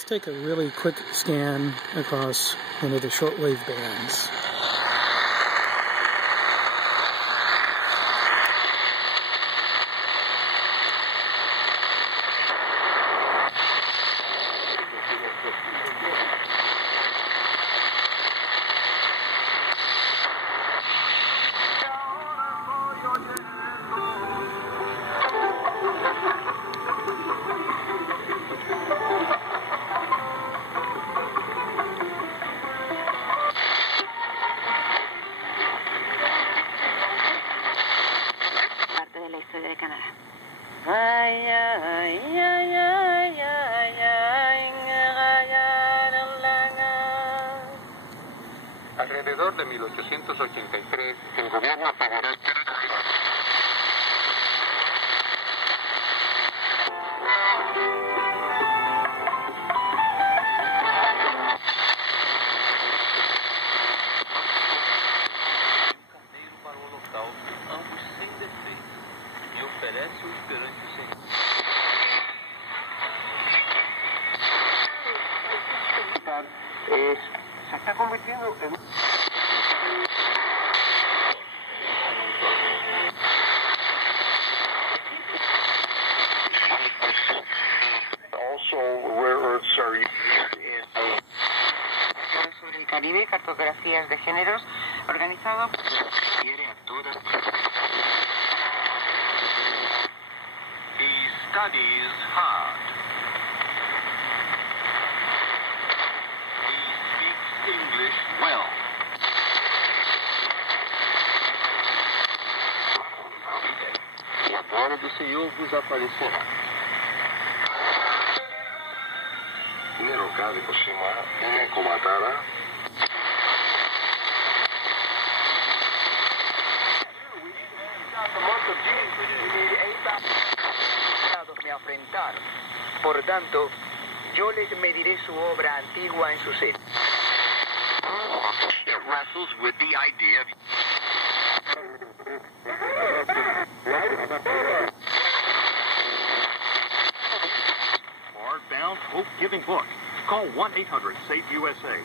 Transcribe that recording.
Let's take a really quick scan across one of the shortwave bands. De Canadá. Alrededor de 1883, el gobierno federal oferece perante o Senhor. Se está convirtiendo en Sobre el Caribe, cartografías de géneros, organizado quiere a todas. He studies hard. He speaks English well. E a glória do Senhor vos aparecerá. Νεροκάδι που σήμερα είναι κομματάρα. Me afrentar. Por tanto, yo les mediré su obra antigua en su seno. It wrestles with the idea of Hardbound, hope-giving book. Call 1-800-SAVE-USA.